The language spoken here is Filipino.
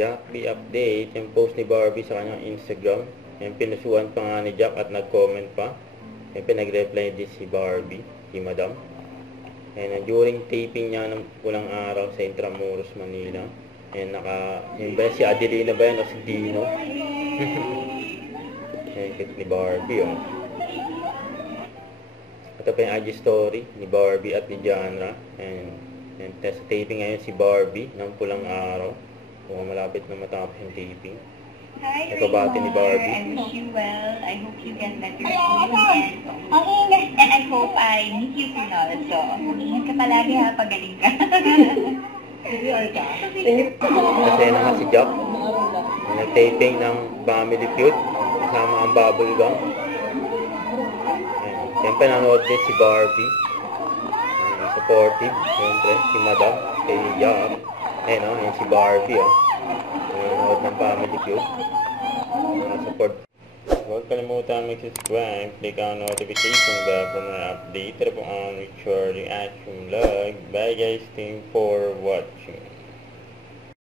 Jack B update, yung post ni Barbie sa kanyang Instagram. Yung pinusuan pa nga ni Jack at nag-comment pa. Yung pinag-reply din si Barbie, si Madam. And during taping niya ng pulang araw sa Intramuros, Manila. And yung ba si Adelina ba yan o si Dino? Yung kit ni Barbie, oh. Ito pa yung IG story ni Barbie at ni Janra. And sa taping ngayon si Barbie ng pulang araw. Kung malapit na matapos yung taping. Hi, Ito bati ni Barbie. I wish you well. I hope you get better soon. And I hope I meet you soon also. Ingat ka palagi ha, pagaling ka. Kasi na nga si Jack. Nag-taping ng Family Feud. Kasama ang bubblegum. Siyempre nanood din si Barbie. Supportive. Siyempre si Madam. Si Jack. Ayan si Barbie. Nanonood ng Family Feud. Support. Huwag kalimutan mag-subscribe. Click ang notification bell for more update. Ito po ang Richard Reaction Vlog. Bye guys. Thanks for watching.